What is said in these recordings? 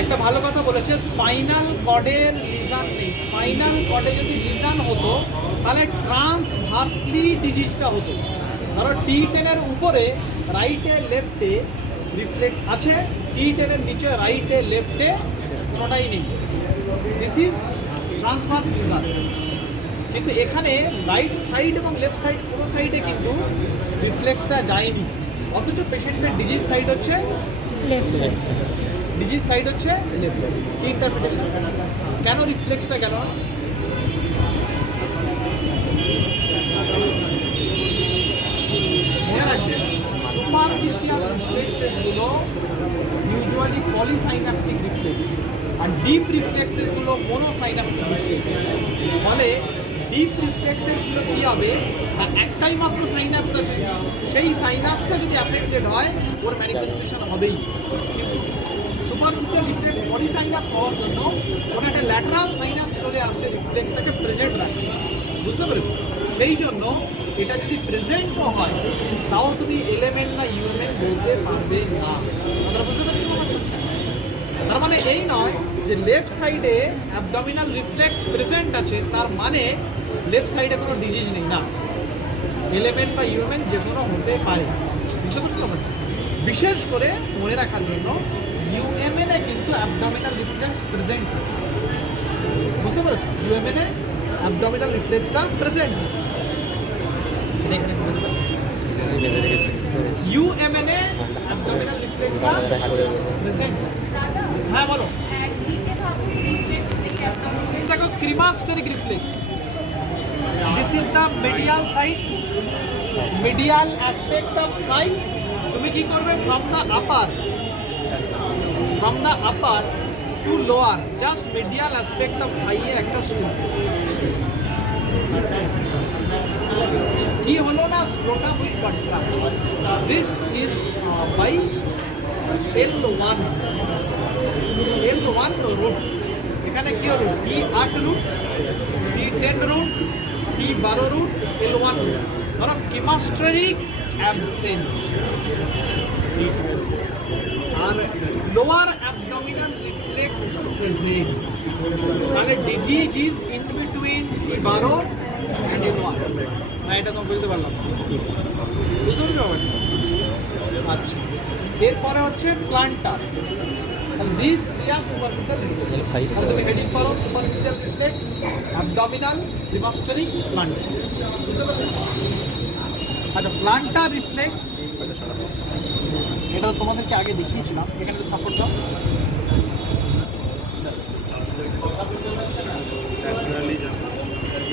একটা ভালো কথা বলেছে, স্পাইনাল কর্ডের লিজান নেই। স্পাইনাল কর্ডে যদি লিজান হতো তাহলে ট্রান্সভার্সলি ডিজিজটা হতো। ধরো T10 উপরে রাইটে লেফটে রিফ্লেক্স আছে, T10 নিচে রাইটে লেফটে কোনোটাই নেই। This is transverse legion. কিন্তু এখানে রাইট সাইড এবং লেফট সাইড কোনো সাইডে কিন্তু রিফ্লেক্সটা যায়নি, অথচ পেশেন্টের ডিজিজ সাইড হচ্ছে লেফট সাইড। ডিজিজ সাইড হচ্ছে লেফট। কি ইন্টারপ্রিটেশন? কেন রিফ্লেক্সটা গেল? মনে রাখবেন, সুপারফিশিয়াল রিফ্লেক্সেস গুলো ইউজুয়ালি পলিসাইন্যাপটিক রিফ্লেক্স, আর ডিপ রিফ্লেক্সেস গুলো মোনোসাইন্যাপটিক রিফ্লেক্স। ফলে ডিপ রিফ্লেক্সেস গুলো কি হবে, একটাই মাত্র সাইন্যাপস আছে, সেই সাইন্যাপসটা যদি অ্যাফেক্টেড হয় ওর ম্যানিফেস্টেশন হবেই। কিন্তু সুপারফিশিয়াল রিফ্লেক্স পলিসাইন্যাপস হওয়ার জন্য ওর একটা ল্যাটারাল সাইন্যাপস চলে আসছে, রিফ্লেক্সটাকে প্রেজেন্ট রাখছে। বুঝতে পেরেছো? সেই জন্য এটা যদি প্রেজেন্টও হয় তাও তুমি এলিমেন্ট না ইউএমএন বলতে পারবে না। আপনারা বুঝতে পেরেছো? তার মানে এই নয় যে লেফট সাইডে অ্যাবডোমিনাল রিফ্লেক্স প্রেজেন্ট আছে তার মানে লেফট সাইডে কোনো ডিজিজ নেই, না। এলিমেন্ট বা ইউএমএন যে কোনো হতে পারে। বুঝতে পারছো? বিশেষ করে মনে রাখার জন্য ইউএমএন এ কিন্তু অ্যাবডোমিনাল রিফ্লেক্স প্রেজেন্ট। বুঝতে পেরেছো? ইউএমএন এ অ্যাবডোমিনাল রিফ্লেক্সটা প্রেজেন্ট। ইউএমএন এ অ্যাবডোমিনাল রিফ্লেক্সটা প্রেজেন্ট। হ্যাঁ বলো। দেখো, cremasteric reflex, this is the medial side, medial aspect of thigh. তুমি কি করবে, from the upper to lower, just medial aspect of thigh এ একটা স্ক্রু। কি হলো না, scrotum will contract. This is by L1 root. এখানে কি হলো, T8 root, T10 root, T12 root, L1 root. ধরো কিমাস্টেরিক অ্যাবসেন্ট আর লোয়ার অ্যাবডোমিনাল রিফ্লেক্স প্রেজেন্ট, তাহলে disease is in between T12 and L1। না, এটা তো বুঝতে পারলাম। বুঝতে পারছো? আচ্ছা, এরপরে হচ্ছে plantar. This three are superficial reflex. আর তুমি হেডিং করো, superficial reflex, abdominal, cremasteric, plantar. বুঝতে পারছো? আচ্ছা, প্লান্টার রিফ্লেক্স এটা তো তোমাদেরকে আগে দেখিয়েছিলাম। এখানে তো সাপোর্ট দাও।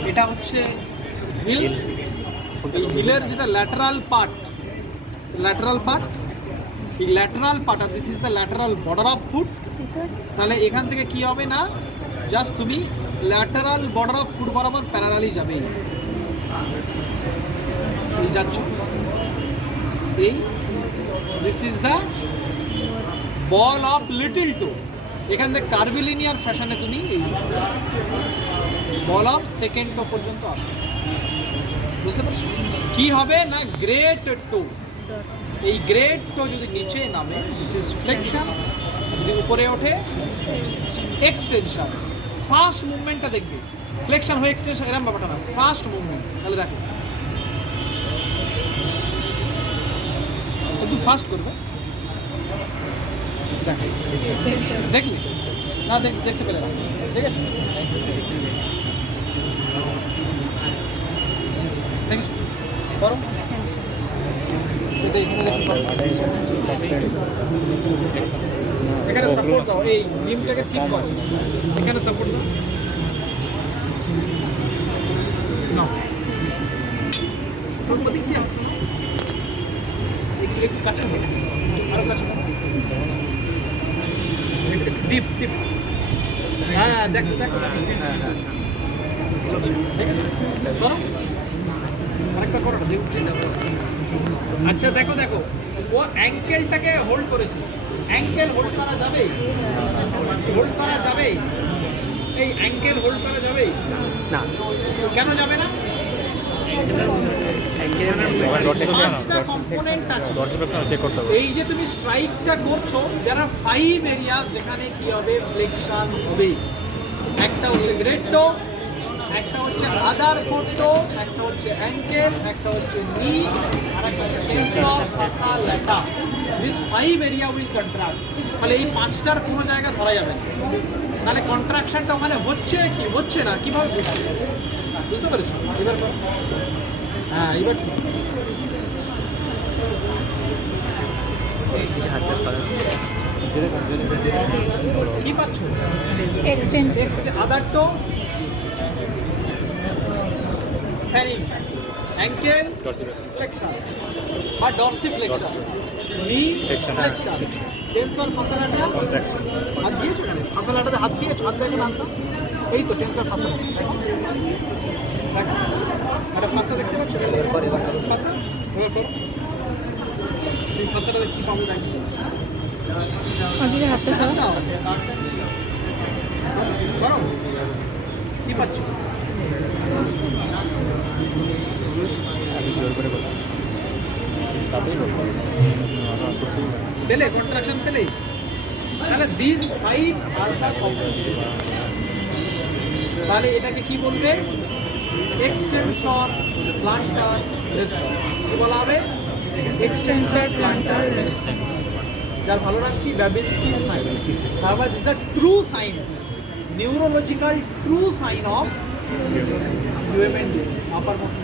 এটা হচ্ছে হিল, হিলের যেটা ল্যাটারাল পার্ট, এই ল্যাটারাল পার্ট, আর this is the lateral border of foot. তাহলে এখান থেকে কি হবে না, জাস্ট তুমি ল্যাটারাল বর্ডার অফ ফুট বরাবর প্যারালালি যাবে, এই যাচ্ছ এই। This is the ball of little toe. এখান থেকে কার্ভিলিনিয়ার ফ্যাশনে তুমি এই বল অফ সেকেন্ড টো পর্যন্ত আসবে। বুঝতে পারছো? কি হবে না, গ্রেট টো, এই গ্রেট টো যদি নিচে নামে দিস ইজ ফ্লেকশন, যদি উপরে ওঠে এক্সটেনশন। ফার্স্ট মুভমেন্টটা দেখবে, ফ্লেকশন হয়ে এক্সটেনশন, এরকম ব্যাপারটা না, ফার্স্ট মুভমেন্ট। তাহলে দেখো, একটু ফাস্ট করবে, দেখো, দেখলি না, দেখতে পেলে না, ঠিক আছে? দেখিস করো, এখানে সাপোর্ট দাও, এই লিমটাকে ঠিক করো, এখানে সাপোর্ট দাও। না, তোর প্রতি কি আছে, একটু কাছে আরো কাছে, ডিপ ডিপ। হ্যাঁ, দেখো দেখো, করো আরেকটা করো, আচ্ছা দেখো দেখো, ও অ্যাঙ্কেলটাকে হোল্ড করেছে, অ্যাঙ্কেল হোল্ড করা যাবে, হোল্ড করা যাবে, এই অ্যাঙ্কেল হোল্ড করা যাবে না, কেন যাবে না? পাঁচটা কম্পোনেন্ট আছে। এই যে তুমি স্ট্রাইকটা করছো, there are 5 এরিয়া যেখানে কি হবে, ফ্লেকশন হবে। একটা হচ্ছে গ্রেট টো, একটা হচ্ছে আদার ফুট টো, একটা হচ্ছে অ্যাঙ্কেল, একটা হচ্ছে নি, আর একটা হচ্ছে tensor fascia lata. This 5 area will contract. তাহলে এই পাঁচটার কোনো জায়গা ধরা যাবে না। তাহলে কন্ট্রাকশনটা ওখানে হচ্ছে কি হচ্ছে না কিভাবে বুঝতে পেরেছো? এবার হ্যাঁ, এবার কি পাচ্ছ? এক্সটেনশন আদার টো, ফ্যানিং, অ্যাঙ্কেল ফ্লেকশন বা ডরসিফ্লেকশন, নি ফ্লেকশন, টেনসর ফাসালাটা হাত দিয়েছো, ফাসালাটাতে হাত দিয়েছো, হাত দেখে নামটা এই তো টেনসর ফাসালা। দেখো একটা ফাসা দেখতে পাচ্ছ? ফাসা এবার করো, এই ফাসাটাতে কি পাবে দেখো। আগে হাতটা হাত সরাও। দাও, করো, কি পাচ্ছ? পেলে কন্ট্রাকশন পেলে, তাহলে দিস 5 আর দ্য কম্পোনেন্ট। তাহলে এটাকে কি বলবে? Extensor plantar response. কি বলা হবে? Extensor plantar response. যার ভালো রাখছি ব্যাবিনস্কি সাইন। তার মানে this are true sign, neurological true sign of UMN upper motor.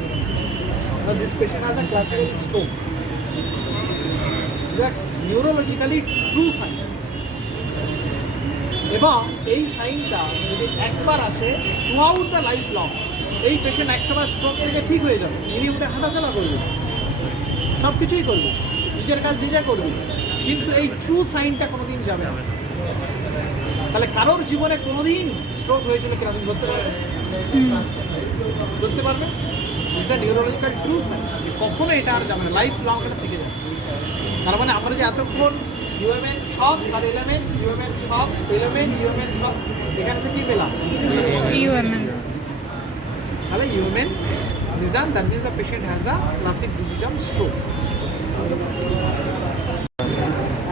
Now this patient has a classical stroke. That neurologically true sign. এবং এই সাইনটা যদি একবার আসে থ্রুআউট দ্য লাইফ লং, এই পেশেন্ট একসময় স্ট্রোক থেকে ঠিক হয়ে যাবে। ইনি উঠে হাঁটাচলা করবে, সব কিছুই করবে, নিজের কাজ নিজে করবে, কিন্তু এই ট্রু সাইনটা কোনোদিন যাবে না। তাহলে কারোর জীবনে কোনোদিন স্ট্রোক হয়েছিল কিনা তুমি ধরতে পারবে? ধরতে পারবে? Is the neurological true sign. কখনো এটা আর যাবে না, লাইফ লং এটা থেকে যাবে। তার মানে আমরা যে এতক্ষণ ইউএমএন শক আর এলিমেন্ট, ইউএমএন শক এলিমেন্ট, ইউএমএন শক, এখানে থেকে কি পেলাম? ইউএমএন। তাহলে ইউএমএন নিজাম, that means the patient has a classic ডিজিটাম স্ট্রোক।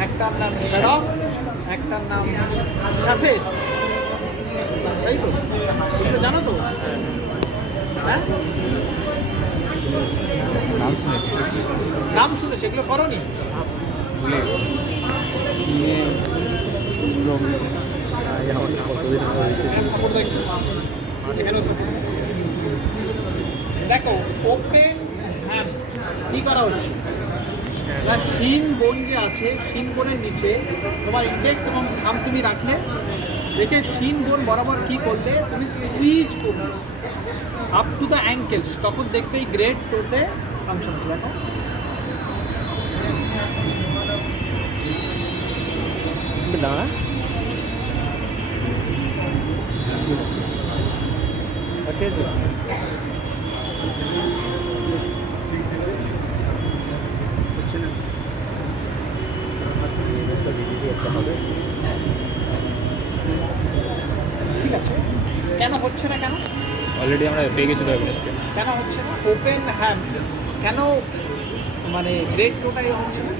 একটার নাম শেডক, একটার নাম সাফেদ, তাই তো? এগুলো জানো তো? হ্যাঁ, নাম শুনেছি, এগুলো করনি? সাপোর্ট এখানেও সাপোর্ট। দেখো ওপেন হ্যাম কি করা হচ্ছে, শিন বোন যে আছে, শিন বোনের নিচে তোমার ইন্ডেক্স এবং থাম তুমি রাখলে, রেখে শিন বোন বরাবর কি করলে তুমি সুইচ করলে আপ টু দ্য অ্যাঙ্কেলস, তখন দেখবে এই গ্রেড টোতে ফাংশন হচ্ছে। দেখো দাঁড়া ঠিক আছে, কেন হচ্ছে না? কেন অলরেডি আমরা পেয়ে গেছি তো এভিডেন্সকে। কেন হচ্ছে না? ওপেন হ্যাম কেন, মানে গ্রেড টোটাই হচ্ছে না?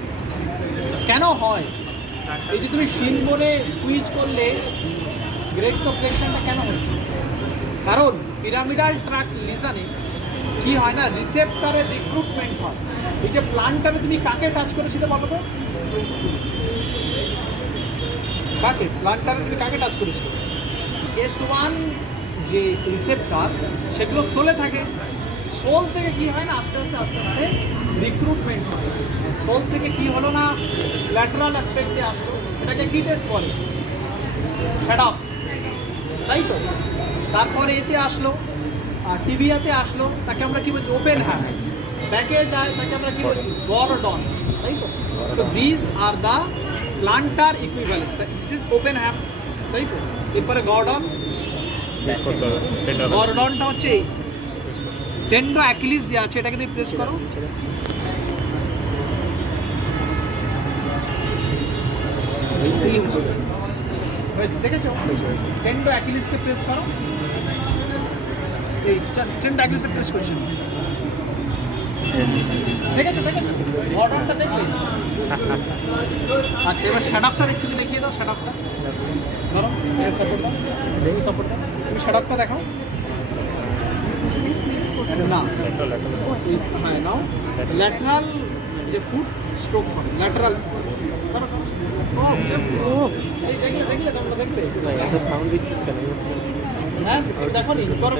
কেন হয়? এই যে তুমি শিন বোনে সুইচ করলে গ্রেড টো ফ্লেকশনটা কেন হচ্ছে? কারণ পিরামিডাল ট্র্যাক্ট লিজনে কি হয় না, রিসেপ্টরের রিক্রুটমেন্ট হয়। এই যে প্লান্টারে তুমি কাকে টাচ করেছিলে বলো তো? কাকে? প্লান্টারে তুমি কাকে টাচ করেছিলে? S1 যে রিসেপ্টর সেগুলো সোলে থাকে, সোল থেকে কি হয় না, আস্তে আস্তে আস্তে আস্তে রিক্রুটমেন্ট হয়। সোল থেকে কি হলো না, ল্যাটারাল অ্যাসপেক্টে আসলো, এটাকে কি টেস্ট বলে? শ্যাডক, তাই তো? তারপরে এতে আসলো, টিবিয়াতে আসলো, তাকে আমরা কি বলছি? Oppenheim. ব্যাকে যায় তাকে আমরা কি বলছি? গর্ডন, তাই তো? So this are the plantar equivalents. This is Oppenheim, তাই তো? এরপরে গর্ডন, গর্ডনটা হচ্ছে এই টেন্ডো অ্যাকিলিস যে আছে, এটাকে তুমি প্রেস করো, হয়েছে, দেখেছো? টেন্ডো অ্যাকিলিসকে প্রেস করো, এই টেন্ডো অ্যাকিলিসকে প্রেস করছি। দেখেছো বর্ডারটা দেখলে? আচ্ছা, এবার শ্যাডাপটা একটু দেখিয়ে দাও। শ্যাডাপটা ধরো, সাপোর্ট দাও, তুমি সাপোর্ট দাও, তুমি শ্যাডাপটা দেখাও। না, হ্যাঁ নাও, ল্যাটারাল যে ফুট স্ট্রোক হবে, ল্যাটারাল দেখলে তোমরা দেখলে? সাউন্ড দিচ্ছিস কেন? হ্যাঁ দেখো নি, করো।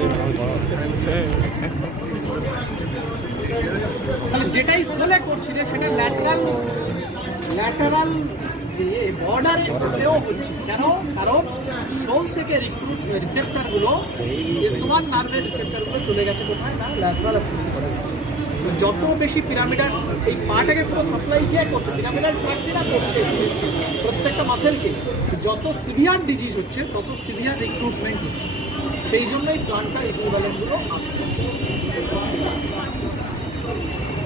তাহলে যেটাই সোলে করছিলে সেটা ল্যাটারাল যে বর্ডারে উপরেও হচ্ছে। কেন? কারণ সোল থেকে রিসেপ্টরগুলো S1 নার্ভের রিসেপ্টরগুলো চলে গেছে কোথায় না ল্যাটারাল করে। যত বেশি পিরামিডাল এই পাটাকে পুরো সাপ্লাই কে করছে, পিরামিডাল ট্র্যাক্টটা করছে প্রত্যেকটা মাসেলকে। যত সিভিয়ার ডিজিজ হচ্ছে তত সিভিয়ার রিক্রুটমেন্ট হচ্ছে, সেই জন্যই প্লান্টার ইকুইভ্যালেন্টগুলো আসছে।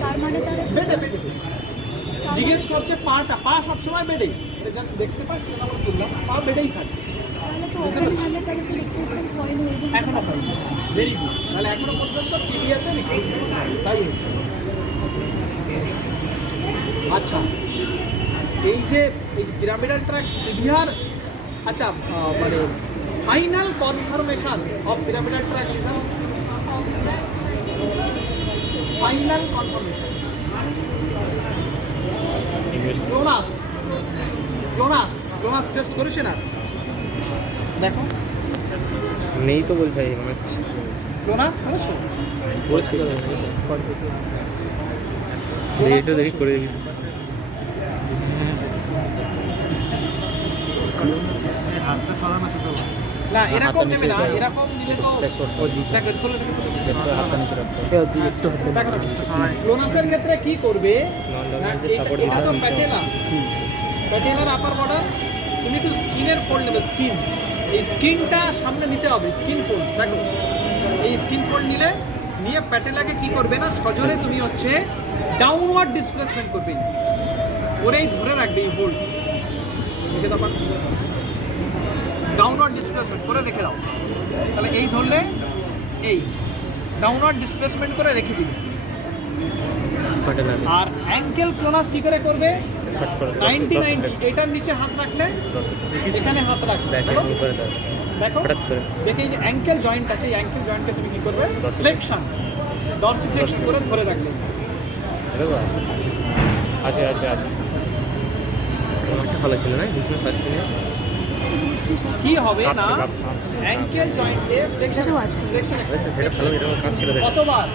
তার মানে তার বেডে জিজ্ঞেস করছে পা সবসময় বেডেই, যখন দেখতে পাস সেটা আমরা বললাম পা বেডেই থাকে। তাহলে তো অলরেডি আমরা তার রিক্রুটমেন্ট হয়নি, এই জন্য এখনো হয়, ভেরি গুড। তাহলে এখনো পর্যন্ত পিডিএতে রিক্রুটমেন্ট তাই হচ্ছে। আচ্ছা, এই যে পিরামিডাল ট্র্যাক সিভিয়ার, আচ্ছা মানে final confirmation of pyramidal tract lesion, final confirmation clonus test করেছে না? দেখো নেই তো বলছে ক্লোনাস করেছো? বলছিল এটা দেখি করে দেখি। হাতটা সরানো শেষ হলো না, এরকম নেবে না, এরকম নিলে তো দেখো তুলে হাতটা নিচে রাখতে দেখো। ক্লোনাসের ক্ষেত্রে কি করবে না, এটা তো প্যাটেলার আপার বর্ডার, তুমি একটু স্কিনের ফোল্ড নেবে, স্কিন, এই স্কিনটা সামনে নিতে হবে, স্কিন ফোল্ড। দেখো এই স্কিন ফোল্ড নিয়ে প্যাটেলাকে কি করবে না, সজোরে তুমি হচ্ছে ডাউনওয়ার্ড ডিসপ্লেসমেন্ট করবে, ওরেই ধরে রাখবে এই হোল্ড, রেখে দাও, ডাউনওয়ার্ড ডিসপ্লেসমেন্ট করে রেখে দাও। তাহলে এই ধরলে এই ডাউনওয়ার্ড ডিসপ্লেসমেন্ট করে রেখে দিবে। আর অ্যাঙ্কেল ক্লোনাস কি করে করবে? 90 এটার নিচে হাত রাখলে, এখানে হাত রাখলে, দেখো দেখে এই যে অ্যাঙ্কেল জয়েন্ট আছে, এই অ্যাঙ্কেল জয়েন্টকে তুমি কি করবে? ফ্লেকশন, ডরসিফ্লেকশন করে ধরে রাখলে। আছে একটা ভালো ছিল না বিজনেস ফার্স্ট দিনে। কি হবে না অ্যাঙ্কেল জয়েন্টে ফ্লেকশন সেটা ভালো, এটা কাজ ছিল কতবার?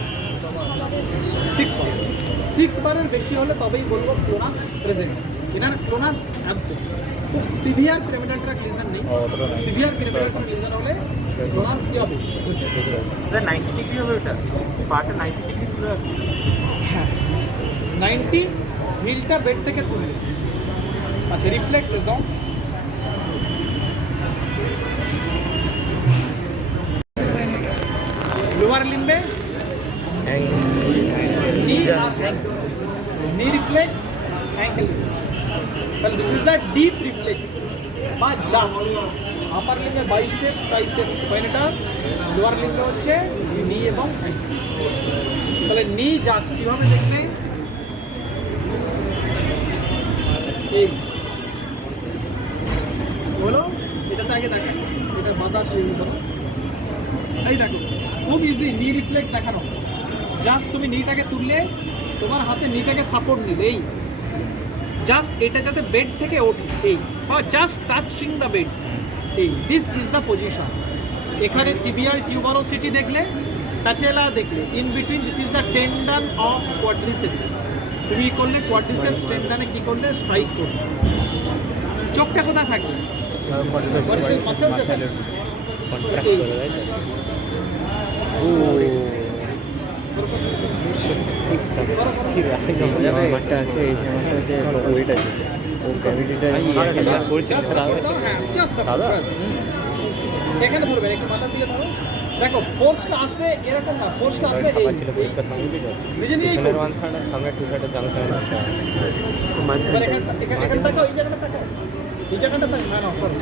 6 বারের বেশি হলে তবেই বলবো ক্লোনাস প্রেজেন্ট। এনার ক্লোনাস অ্যাবসেন্ট। খুব সিভিয়ার পিরামিডাল ট্র্যাক লিজন নেই, সিভিয়ার পিরামিডাল ট্র্যাক লিজন হলে ক্লোনাস কি হবে? 90 ডিগ্রি হবে, ওটা পাটা 90 ডিগ্রি তুলে রাখবে। হ্যাঁ 90 হিলটা বেড থেকে তুলবে। আচ্ছা রিফ্লেক্সেস দাও। লোয়ার লিম্বে knee reflex, ankle reflex. Well, this is the deep reflex বা jump. আপার লিম্বে বাইসেপস, ট্রাইসেপস, এটা লোয়ার লিম্বে হচ্ছে নি এবং ankle। তাহলে নি জাক্স কিভাবে দেখবে? এই বলো, এটা তো আগে দেখেন, এটা বাঁধা আছে এই ধরো, এই দেখো খুব ইজি নি রিফ্লেক্স দেখানো। জাস্ট তুমি নিটাকে তুললে, তোমার হাতে নিটাকে সাপোর্ট নিলে, এই জাস্ট এটা যাতে বেড থেকে ওঠে, এই বা জাস্ট টাচিং দ্য বেড, এই দিস ইজ দ্য পজিশন। এখানে টিবিয়াল টিউবারোসিটি দেখলে, প্যাটেলা দেখলে, in between this is the tendon of quadriceps. তুমি করলে কোয়াড্রিসেপস টেন্ডনে কি করলে স্ট্রাইক করলে। চোখটা কোথায় থাকবে? মাসেলসে থাকবে। মাঠটা আছে, এই মাঠটা যে ওয়েট আছে, ও গ্র্যাভিটিটা এখানে ধরবে, একটু মাথার দিকে ধরো। দেখো ফোর্সটা আসবে এরকম না, ফোর্সটা আসবে এই নিজে নিয়েই সামনে টু সাইডে জানসা এবার এখানে দেখো, এই জায়গাটা দেখো, এই জায়গাটা দেখো, না না করো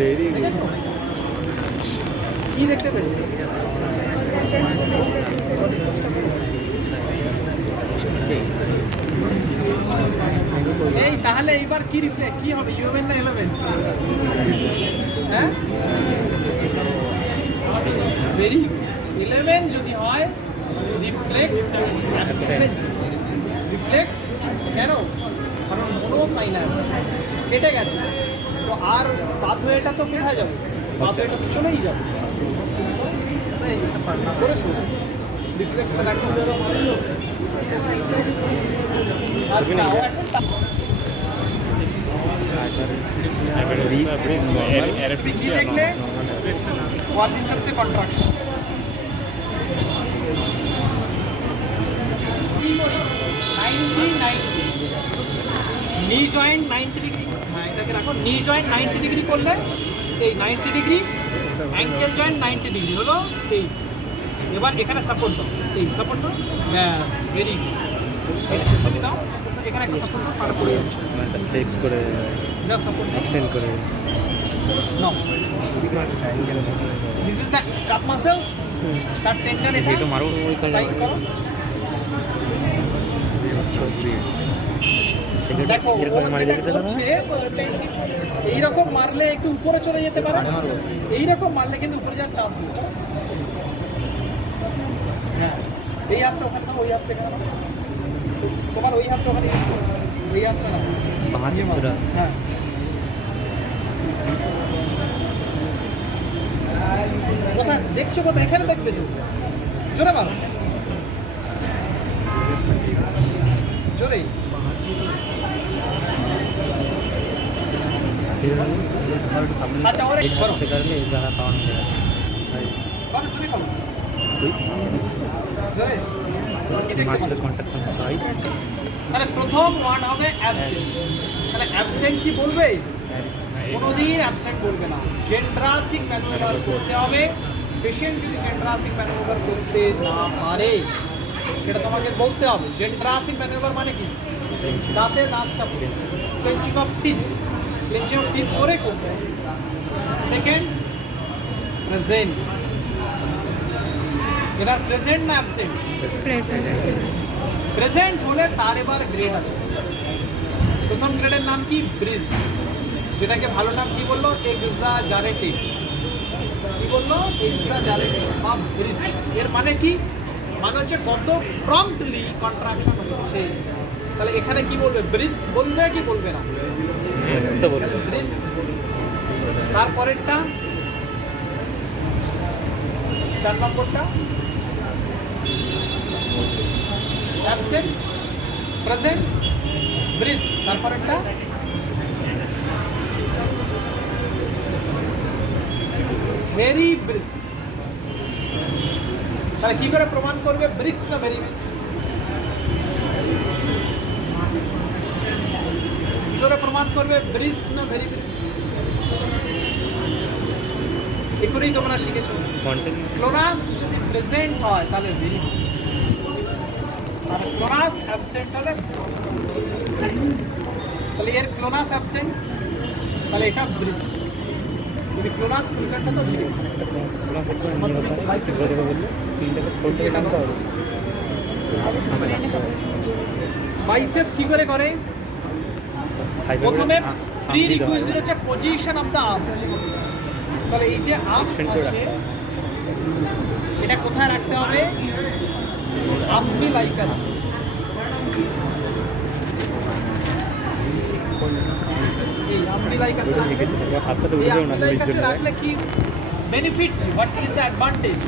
ভেরি কি দেখতে পেয়েছো? এই তাহলে এইবার কি রিফ্লেক্ট কি হবে, 11 না 11? হ্যাঁ, ভেরি 11 যদি হয় রিফ্লেক্স রিফ্লেক্স কেন? কারণ মনোসাইন্যাপস কেটে গেছে, তো আর পাথওয়েটা তো কোথায় যাবে? পাথওয়েটা তো চলেই যাবে। করে শুনো রিফ্লেক্সটা দেখো। আচ্ছা, তুমি কি দেখলে? কোয়াড্রিসেপসে কন্ট্রাকশন। কি করি? 90 নি জয়েন্ট 90 ডিগ্রি, হ্যাঁ এটাকে রাখো। নি জয়েন্ট 90 ডিগ্রি করলে এই 90 ডিগ্রি, অ্যাঙ্কেল জয়েন্ট 90 ডিগ্রি হলো এই। এবার এখানে সাপোর্ট দাও, এই সাপোর্ট দাও, ব্যাস ভেরি গুড। তুমি দাও সাপোর্ট, এখানে একটা সাপোর্ট দাও, পাটা পড়ে যাচ্ছে, ফিক্স করে যা সাপোর্ট দাও, এক্সটেন্ড করে নাও। This is the calf muscles, তার টেন্ডন এটা এটা মারো, ওই স্ট্রাইক করো। দেখো ও যেটা করছে, এইরকম মারলে একটু উপরে চলে যেতে পারে, এইরকম মারলে কিন্তু উপরে যাওয়ার চান্স নেই। হ্যাঁ, এই হাতটা ওখানে দাও, ওই হাতটা এখানে দাও। তোমার ওই হাতটা ওখানে ইউজ করো, ওই হাতটা না, হ্যাঁ। কোথায় দেখছো? কোথায়? এখানে দেখবে তো, জোরে মারো, জোরে। আচ্ছা ওরে করো, সে কারণে এই জায়গা পাওয়া যায় করো জোরে করো, জোরে। কি দেখতে মাসের পাচ্ছ? কন্ট্রাকশন হয়। তাহলে প্রথম ওয়ার্ড হবে অ্যাবসেন্ট। তাহলে অ্যাবসেন্ট কি বলবে? কোনোদিন অ্যাবসেন্ট বলবে না। জেন্ট্রাসিক ম্যানুভার করতে হবে। পেশেন্ট যদি জেন্ট্রাসিক ম্যানুভার করতে না পারে সেটা তোমাকে বলতে হবে। জেন্ট্রাসিক ম্যানুভার মানে কি? দাঁতে দাঁত চাপো, ক্লেঞ্চিং অফ টিথ, ক্লেঞ্চিং অফ টিথ করে করতে হবে। Second, present. এরা প্রেজেন্ট না অ্যাবসেন্ট? প্রেজেন্ট হলে তার এবার গ্রেড আছে। প্রথম গ্রেডের নাম কি? ব্রিজ, যেটাকে ভালো নাম কি বললো? এক্সাজারেটেড। কি বললো? এক্সাজারেটেড বা ব্রিজ। এর মানে কি? মানে হচ্ছে কত প্রম্পটলি কন্ট্রাকশন হচ্ছে। তাহলে এখানে কি বলবে? ব্রিজ বলবে কি বলবে না? ব্রিজ। তারপরেরটা 4 নম্বরটা অ্যাবসেন্ট, প্রেজেন্ট, ব্রিজ। তারপরেরটা ভেরি ব্রিজ। তাহলে কি করে প্রমাণ করবে ব্রিক্স না ভেরি ব্রিজ? কি করে প্রমাণ করবে ব্রিজ না ভেরি ব্রিজ? এখনই তোমরা শিখেছো। ক্লোনাস যদি প্রেজেন্ট হয় তাহলে ভেরি ব্রিজ, আর ক্লোনাস অ্যাবসেন্ট হলে, তাহলে এর ক্লোনাস অ্যাবসেন্ট, তাহলে এটা ব্রিজ। যদি ক্লোনাস প্রেজেন্ট হয় তো ভেরি ব্রিজ। বাইসেপস কি করে করে? প্রথমে প্রি রিকুইজিট হচ্ছে পজিশন অফ দ্য আর্মস। তাহলে এই যে আর্মস আছে এটা কোথায় রাখতে হবে? আম্বিলাইকাস। এই আম্বিলাইকাস রাখলে কি benefit? What is the advantage?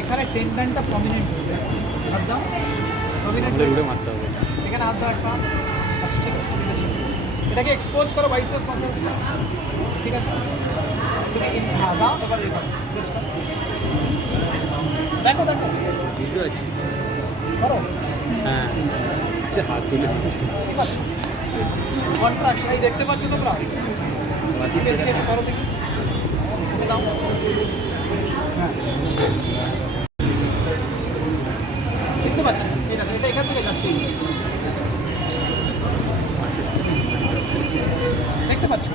এখানে টেন্ডনটা প্রমিনেন্ট হবে। হাত দাও, প্রমিনেন্ট মারতে হবে। এখানে হাত দাও একটা। আচ্ছা ঠিক আছে, ঠিক আছে। এটাকে এক্সপোজ করো বাইসেপস মাসেলসটা, ঠিক আছে? তুমি হ্যাঁ দাও, এবার এটা প্রেস করো। দেখো দেখো ভিডিও আছে, করো। হ্যাঁ আচ্ছা হাত তুলে কন্ট্রাকশন এই দেখতে পাচ্ছ তোমরা? এদিকে এসে করো দেখি, তুমি দাও। হ্যাঁ দেখতে পাচ্ছ? এই দেখো, এটা এখান থেকে যাচ্ছে, দেখতে পাচ্ছ?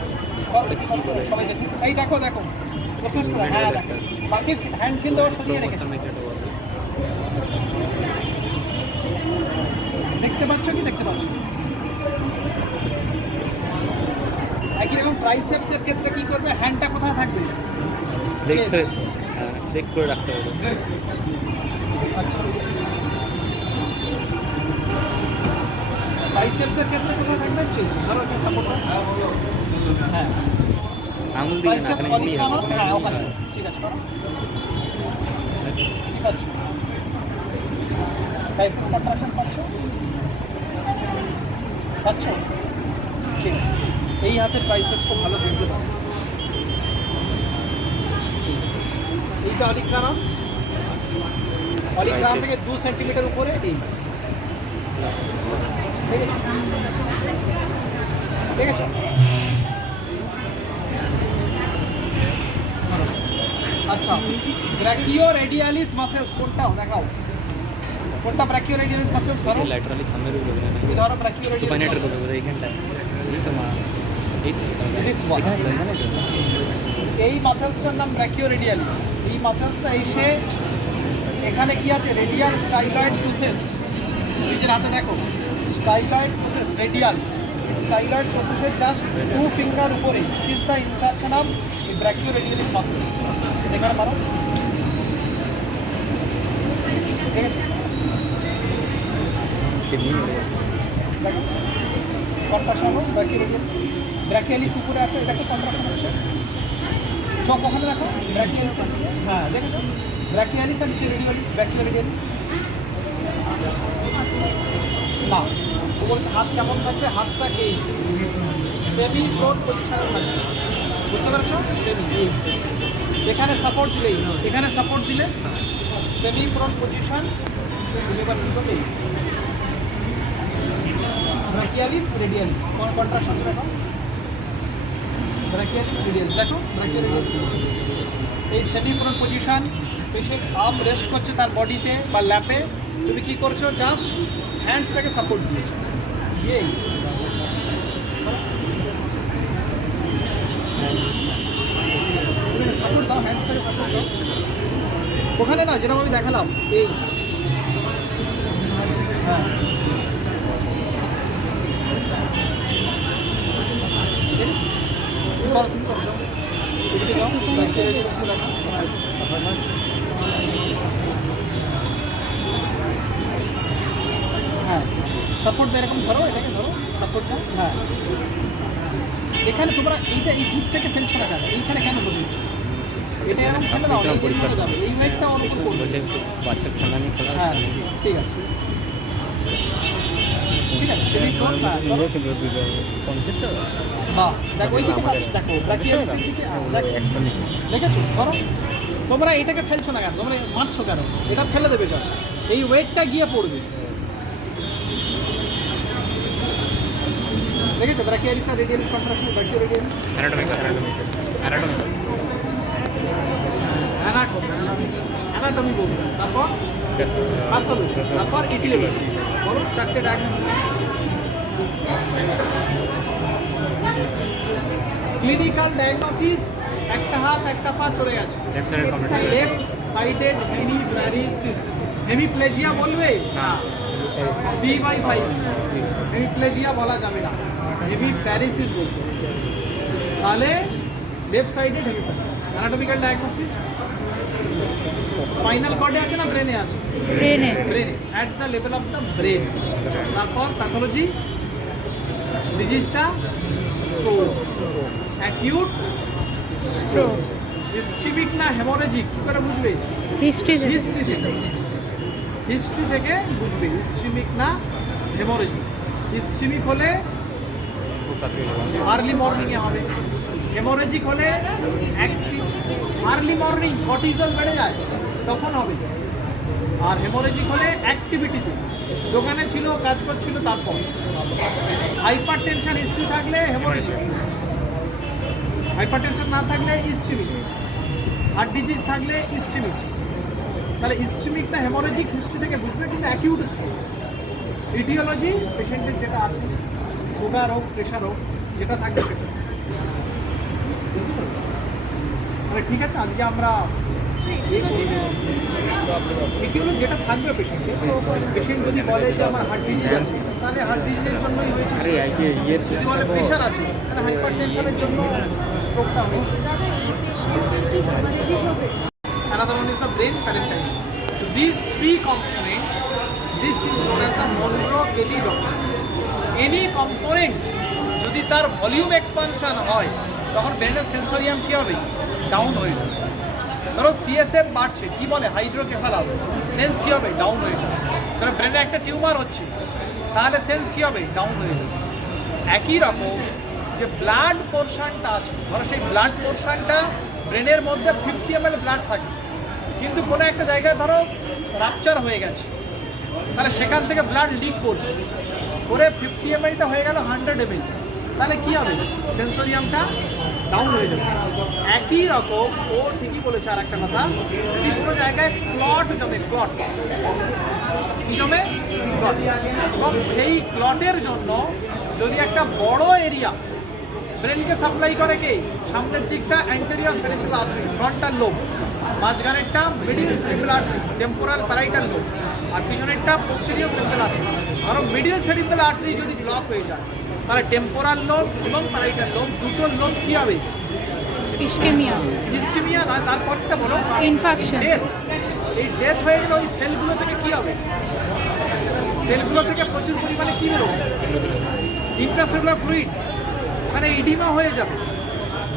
সবাই দেখো, এই দেখো দেখো প্রসেসটা হ্যাঁ দেখো বাকি হ্যান্ড কিন্তু ও সরিয়ে রেখেছে দেখতে পাচ্ছ কি দেখতে পাচ্ছ একই রকম ট্রাইসেপসের ক্ষেত্রে কি করবে হ্যান্ডটা কোথায় থাকবে ফ্লেক্স হ্যাঁ ফ্লেক্স করে রাখতে হবে আচ্ছা ট্রাইসেপসের ক্ষেত্রে কোথায় থাকবে চেস্ট ধরো এখানে সাপোর্ট হ্যাঁ আঙুল দিয়ে না ট্রাইসেপস এখানে এমনি হবে হ্যাঁ ওখানে ঠিক আছে করো ঠিক আছে ট্রাইসেপস কন্ট্রাকশন পাচ্ছ ঠিক এই হাতে ট্রাইসেপস খুব ভালো বুঝতে পারো এইটা অলিগ্রাম থেকে 2 সেন্টিমিটার উপরে এই ঠিক আছে আচ্ছা ব্র্যাকিও রেডিয়ালিস মাসেলস কোনটাও দেখাও কোনটা ব্র্যাকিও রেডিয়ালিস মাসেলস ধরো ল্যাটারালি থামের উপরে না এই ধরো ব্র্যাকিও সুপাইনেটের রেডিয়ালিস উপরে এইখানটায় এই তো মা এই তো This one. এখানে তো এখানে তো এই মাসেলসটার নাম ব্র্যাকিও রেডিয়ালিস এই মাসেলসটা এসে এখানে কি আছে রেডিয়াল স্টাইলয়েড প্রসেস নিজের হাতে দেখো স্টাইলয়েড প্রসেস রেডিয়াল স্টাইলয়েড প্রসেসের জাস্ট 2 ফিঙ্গার উপরে this is the insertion of brachioradialis muscle এখানে মারো ঠিক আছে সে নিয়ে চলে যাচ্ছে দেখো কন্ট্রাকশন হলো ব্র্যাকিয়ালিস উপরে আছে দেখো কন্ট্রাকশন হচ্ছে চোখ ওখানে দেখো ব্র্যাকিয়ালিস হ্যাঁ দেখো ব্র্যাকিয়ালিস আর নিচে রেডিয়ালিস ব্র্যাকিও রেডিয়ালিস না ও বলছে হাত কেমন থাকবে হাতটা এই সেমি প্রোন পজিশনে থাকবে বুঝতে পারছো সেমি এই এখানে সাপোর্ট দিলেই এখানে সাপোর্ট দিলে সেমি প্রোন পজিশন তুমি এবার কি করবে ব্র্যাকিয়ালিস রেডিয়ালিস কোন কন্ট্রাকশন দেখো ব্র্যাকিয়ালিস রেডিয়ালিস দেখো ব্র্যাকিও রেডিয়ালিস এই semi prone position patient arm rest করছে তার বডিতে বা ল্যাপে তুমি কি করছো জাস্ট হ্যান্ডসটাকে সাপোর্ট দিয়েছো এই সাপোর্ট দাও হ্যান্ডসটাকে সাপোর্ট দাও ওখানে না যেরকম আমি দেখালাম এই হ্যাঁ করো তুমি করো যাও এদিকে যাও ব্যাকে রেডিয়ালিস করে নাও হ্যাঁ সাপোর্ট এরকম ধরো এটাকে ধরো সাপোর্ট দাও হ্যাঁ এখানে তোমরা এইটা এই দুধ থেকে ফেলছো না কেন এইখানে কেন বলছ এটা এরকম ফেলে দাও এই যে নিয়ে যাবে এই ওয়েটটা ওর উপর পড়বে বলছে বাচ্চার খেলনা নিয়ে খেলা হ্যাঁ হচ্ছে নাকি? ঠিক আছে ঠিক আছে সেমি প্রোন না করো হ্যাঁ দেখো ওই দিকে পাচ্ছ দেখো ব্র্যাকিয়ালিসের দিকে দেখো দেখেছো করো তোমরা এটাকে ফেলছো না কেন তোমরা মারছো কেন এটা ফেলে দেবে জাস্ট এই ওয়েটটা গিয়ে পড়বে দেখেছো ব্র্যাকিয়ালিস আর রেডিয়ালিস কন্ট্রাকশন ব্র্যাকিও রেডিয়ালিস অ্যানাটমি বলবো তারপর প্যাথোলজি তারপর ইটিওলজি বলো চারটে ডায়াগনোসিস ক্লিনিক্যাল ডায়াগনোসিস একটা হাত একটা পা চলে গেছে লেফট সাইডেড হেমিপ্যারিসিস হেমিপ্লেজিয়া বলবে না C/5 হেমিপ্লেজিয়া বলা যাবে না হেমিপ্যারিসিস বলতে তাহলে left sided hemiparesis anatomical diagnosis spinal কর্ডে আছে না ব্রেনে আছে ব্রেনে ব্রেনে at the level of the brain তারপর প্যাথোলজি ডিজিজটা স্ট্রোক অ্যাকিউট স্ট্রোক ইসচেমিক না হেমোরেজিক কি করে বুঝবে হিস্ট্রি হিস্ট্রি থেকে বুঝবে ইসচেমিক না হেমোরেজিক ইসচেমিক হলে আর্লি মর্নিংয়ে হবে হেমোরেজিক হলে আর্লি মর্নিং কর্টিসল বেড়ে যায় তখন হবে আর হেমোরেজিক হলে অ্যাক্টিভিটিতে দোকানে ছিল কাজ করছিল তারপর হাইপার টেনশন হিস্ট্রি থাকলে হেমোরেজিক হাইপার টেনশন না থাকলে ইসচেমিক হার্ট ডিজিজ থাকলে ইসচেমিক তাহলে ইসচেমিকটা হেমোরেজিক হিস্ট্রি থেকে বুঝবে কিন্তু অ্যাকিউট স্ট্রোক ইটিওলজি পেশেন্টের যেটা আছে সুগার হোক প্রেশার হোক যেটা থাকবে সেটা মানে ঠিক আছে আজকে আমরা এটি হলো যেটা থাকবে পেশেন্টের। পেশেন্ট যদি বলে যে আমার হার্ট ডিজিজ আছে তাহলে হার্ট ডিজিজের জন্যই হয়েছে, যদি বলে প্রেশার আছে তাহলে হাইপার টেনশনের জন্য স্ট্রোকটা হয়েছে। দাদা এই পেশেন্টের কি হেমারেজিক হবে? Another one is the brain parenchyma. So these three components, this is known as the Monro-Kelly doctrine. Any component যদি তার ভলিউম এক্সপানশন হয় তখন ব্রেনের সেন্সোরিয়াম কি হবে? ডাউন হয়ে যাবে। ধরো সিএসএফ বাড়ছে, কি বলে হাইড্রোকেফালাস, সেন্স কি হবে? ডাউন হয়ে যাবে। ধরো ব্রেনে একটা টিউমার হচ্ছে তাহলে সেন্স কি হবে? ডাউন হয়ে যাবে। একই রকম যে ব্লাড পোর্শনটা আছে, ধরো সেই ব্লাড পোর্শনটা ব্রেনের মধ্যে 50 ml ব্লাড থাকে, কিন্তু কোনো একটা জায়গায় ধরো রাপচার হয়ে গেছে, তাহলে সেখান থেকে ব্লাড লিক করছে, করে 50 mlটা হয়ে গেল 100 ml, তাহলে কি হবে? সেন্সোরিয়ামটা ডাউন হয়ে যাবে। একই রকম ও ঠিকই বলেছে আর একটা কথা, যদি কোনো জায়গায় ক্লট জমে, ক্লট কি জমে? ক্লট, এবং সেই ক্লটের জন্য যদি একটা বড় এরিয়া ব্রেনকে সাপ্লাই করে কে? সামনের দিকটা anterior cerebral artery, frontal lobe, মাঝখানেরটা middle cerebral artery, temporal parietal lobe, আর পিছনেরটা পোস্টেরিয়র সেরিব্রাল আর্টারি। কারণ মিডিল সেরিব্রাল আর্টারি যদি ব্লক হয়ে যায় তাহলে টেম্পোরাল লোব এবং প্যারাইটাল লোব দুটো লোব কি হবে? ইসকেমিয়া, ইসকেমিয়া নয়, তারপরটা বলো ইনফেকশন। ডেথ। এই ডেথ হয়ে গেলে ওই সেলগুলো থেকে কি হবে? সেলগুলো থেকে প্রচুর পরিমাণে কি বেরোবে? ইন্ট্রাসেলুলার ফ্লুইড, মানে ইডিমা হয়ে যাবে,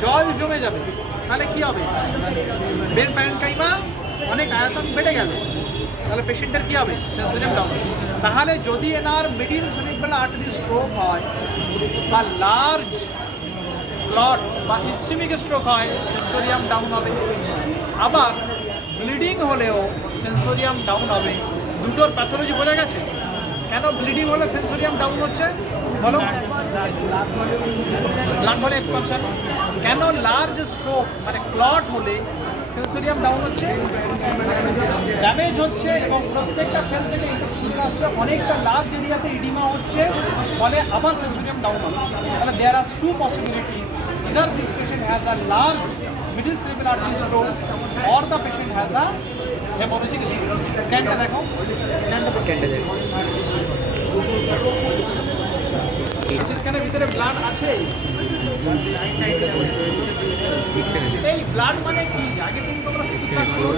জল জমে যাবে, তাহলে কি হবে? ব্রেন প্যারেনকাইমা অনেক আয়তন বেড়ে গেল, তাহলে পেশেন্টের কি হবে? Sensorium down. তাহলে যদি এনার মিডিল সেরিব্রাল আর্টারি স্ট্রোক হয় বা লার্জ ক্লট বা ইসচেমিক স্ট্রোক হয়, সেন্সোরিয়াম ডাউন হবে। আবার ব্লিডিং হলেও সেন্সোরিয়াম ডাউন হবে। দুটোর প্যাথোলজি বোঝা গেছে? কেন ব্লিডিং হলে সেন্সোরিয়াম ডাউন হচ্ছে বলো? ব্লাড ভলে এক্সপানশন। কেন লার্জ স্ট্রোক মানে ক্লট হলে সেন্সোরিয়াম ডাউন হচ্ছে? ড্যামেজ হচ্ছে এবং প্রত্যেকটা সেল থেকে আসছে, অনেকটা লার্জ এরিয়াতে ইডিমা হচ্ছে, ফলে আবার সেন্সোরিয়াম ডাউন হবে। তাহলে there are two possibilities, either this patient has a large middle cerebral artery stroke or the patient has a haemorrhagic stroke. স্ক্যানটা দেখো, স্ক্যানটা দেখো। স্ক্যানের ভিতরে ব্লাড আছে। এই ব্লাড মানে কি? আগে তুমি তোমরা শিক্ষা করো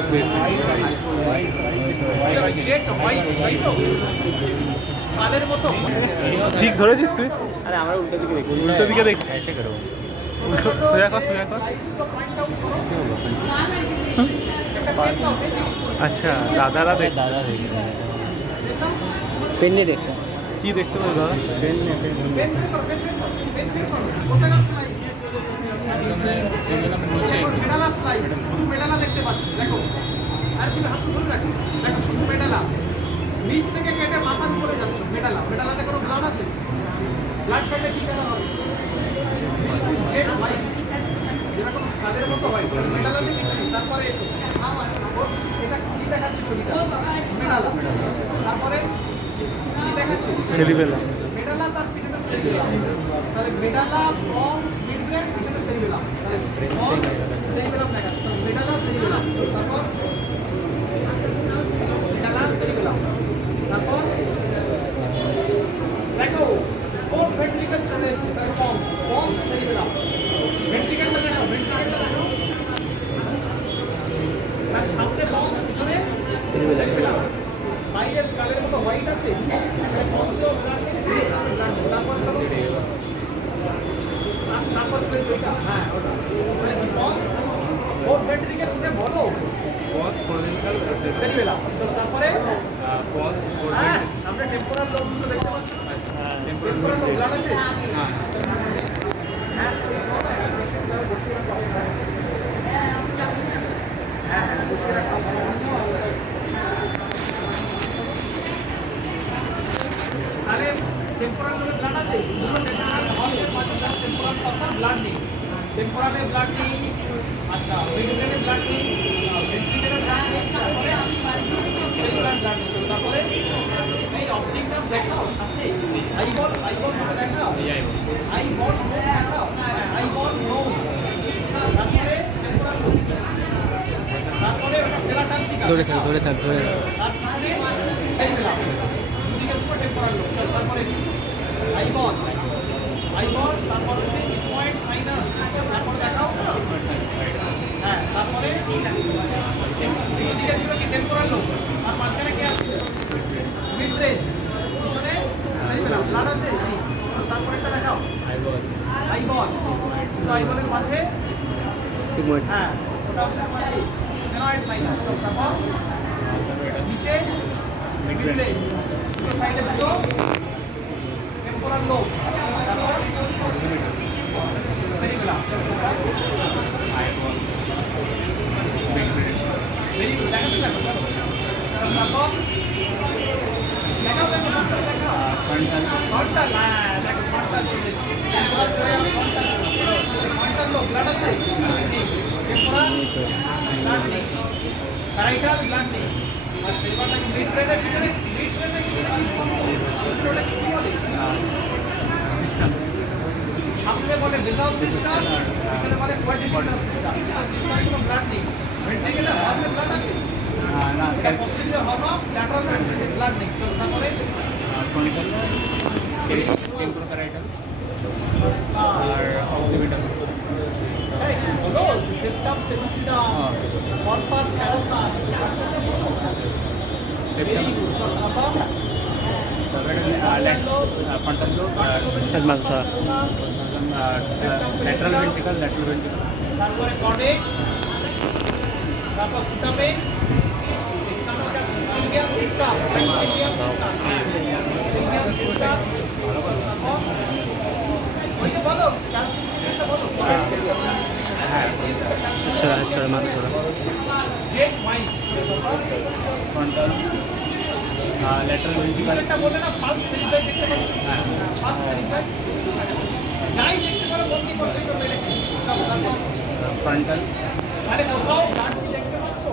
জেট হোয়াইট, তাই তো? স্কালের মতো। ঠিক ধরেছিস তুই? আরে আমরা উল্টো দিকে দেখি, উল্টো দিকে দেখছি। এসে করো। সোজা কর, সোজা কর। আচ্ছা, দাদারা দেখ। দাদা দেখি, পেন্ডে দেখো। কি দেখতে পাবো দাদা? মেডালা স্লাইস, শুধু মেডালা দেখতে পাচ্ছ, দেখো। আর তুমি হাত ধরে রাখো, দেখো শুধু মেডালা, নিচ থেকে কেটে মাথার উপরে যাচ্ছ। মেডালা, মেডালাতে কোনো ব্লাড আছে? ব্লাড থাকলে কি কালার হবে? জেড হোয়াইট, যেরকম স্কালের মতো হয়। মেডালাতে কিছু নেই। তারপরে এসো, এটা কি দেখাচ্ছে ছবিটা? মেডালা। তারপরে কি দেখাচ্ছে? সেরিবেলা। মেডালা, তার পিছনে সেরিবেলাম। তাহলে মেডালা, পন্স, মিডব্রেন, পিছনে সেরিবেলাম। তাহলে পন্স, সেরিবেলাম দেখাচ্ছে। তাহলে মেডালা, সেরিবেলাম। তারপর মেডালা, সেরিবেলাম। তারপর দেখো কোন ভেন্ট্রিকল চলে এসেছে? দেখো পন্স, পন্স, সেরিবেলাম। ভেন্ট্রিকলটা দেখো, ভেন্ট্রিকলটা দেখো। তার সামনে পন্স, পিছনে সেরিবেলাম। বাইরে স্কালের মতো হোয়াইট আছে, পন্সেও ব্লাড নেই, সেরিবেলাম ব্লাড নেই। তারপর চলো, তারপর শেষ ওইটা, হ্যাঁ ওটা। মানে কি পন্স, ও ভেন্ট্রিকল উঠে বলো সেরিবেলাম। চলো তারপরে হ্যাঁ, আমরা টেম্পোরাল লোব দুটো দেখতে পাচ্ছি। টেম্পোরাল লোব ব্লাড আছে? হ্যাঁ, তাহলে টেম্পোরাল লোবে ব্লাড আছে? দুটো টেম্পোরাল হলে পাঁচটা টেম্পোরাল পাশা ব্লাড নেই। টেম্পোরালে ব্লাড নেই, আচ্ছা মিডব্রেনে ব্লাড নেই, ভেন্ট্রিকলে ব্লাড নেই, তারপরে সেরিবেলাম ব্লাড নেই। চলো তারপরে এই অপটিক নাম দেখাও সামনে, আইবল, আইবল করে দেখাও, আইবল নোজ দেখাও, আইবল নোজ। তারপরে টেম্পোরাল সেলা টানসিকা ধরে থাক ধরে থাক ধরে থাক। তার পিছনে সেরিবেলা দুদিকে দুটো টেম্পোরাল লোব চল তারপরে আইবল আইবল তারপর হচ্ছে পয়েন্ট সাইনাস তারপর দেখাও হ্যাঁ তারপরে দুদিকে দুটো কি টেম্পোরাল লোব আর মাঝখানে কি আছে মিড ব্রেন পিছনে সেরিবেলা ব্লাড আছে তারপরে একটা দেখাও আইবল তো আইবলের মাঝে সিগময়েড। হ্যাঁ ওটা হচ্ছে মাঝে স্টেনয়েড সাইনাস তারপর নিচে মিড ব্রেন দুটো সাইডে দুটো টেম্পোরাল লোব তারপর সেরিবেলা ভেরি গুড দেখাতে থাকো চলো তারপর দেখাও দেখো মাস্টার দেখাও ফ্রন্টাল হ্যাঁ দেখো ফ্রন্টাল চলে এসেছে টেম্পোরাল চলে যাবে ফ্রন্টাল লোব ব্লাড আছে টেম্পোরাল ব্লাড নেই প্যারাইটাল ব্লাড নেই আচ্ছা এবার দেখো মিড ব্রেনের পিছনে মিড ব্রেনের পিছনে কি বলে সামনে বলে বেসাল সিস্টেম পিছনে বলে কোয়াড্রিকুলার সিস্টেম সিস্টেমে কোনো ব্লাড নেই ভেন্ট্রিকুলার হর্নে ব্লাড আছে না এটা পশ্চিমীয় হর্ন ল্যাটারাল ব্লাড নেই চলো তারপরে টেম্পোরাইটাল আর অক্সিপিটাল এই বলো septum pellucidum corpus callosum septum frontal lobe মাংসা ল্যাটারাল ভেন্ট্রিকল তারপরে কর্ডেট তারপর putamen sylvian system sylvian system ওই তো বলো ক্যালসিফিকেশনটা বলো ছড়া ছড়া মাথা ছড়া। জেট মাইন্ড ফ্রন্টাল ল্যাটারাল ভেন্ট্রিকল একটা বলে না পালস সেরিব্রাই দেখতে পাচ্ছ হ্যাঁ পালস সেরিব্রাই যাই দেখতে পারো বন্দি করছে তো মেরে চলো তারপর ফ্রন্টাল আরে কোথাও ব্লাড কি দেখতে পাচ্ছ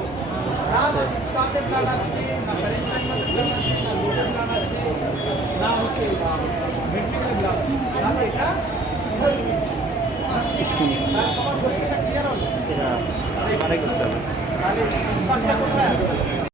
না সিস্টামের ব্লাড আছে না প্যারেন্টাইমাসের ব্লাড আছে না লোডের ব্লাড আছে না হচ্ছে ভেন্ট্রিকুলার ব্লাড তাহলে এটা স্কিন তাহলে তোমার কোশ্চেনটা ক্লিয়ার হলো আরেক করতে হবে তাহলে ইম্পাক্টটা কোথায় আছে